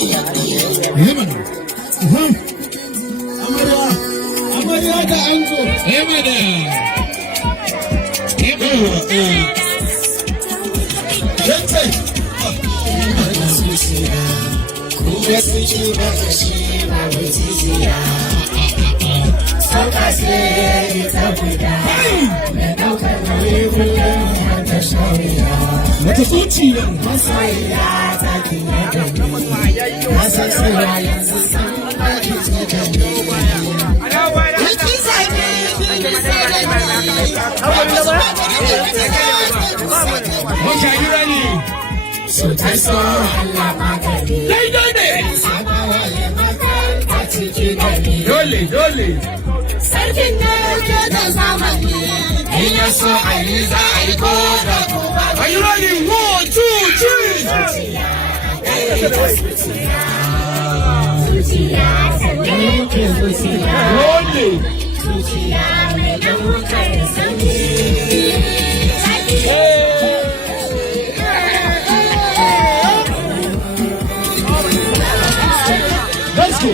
Mana. Amarya da ango. Mana. Wata zuciya masoyiya ta kiyaye gani wasan sura yanzu san baki ce gani wiki sake so ta so Allah magani daidai ne sabawa makanta ciki gani dole sarkin ne ke da zamani in ya so ali za a yi ko da kowa. Are you ready? 1, 2, 3. Let's go.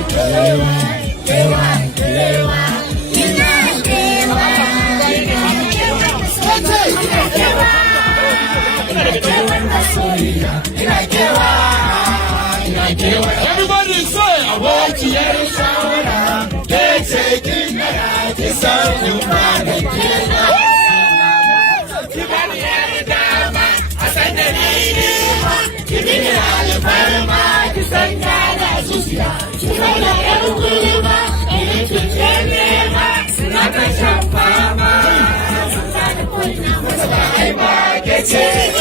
Everybody say, I want to hear the sound. They're taking the light, it's on the planet. Give me the dama, I send the lady. Give me the alibama, I send the Susia. Give me the Elgulima, and it's the Geneva, Sinaka Shampama. Get it.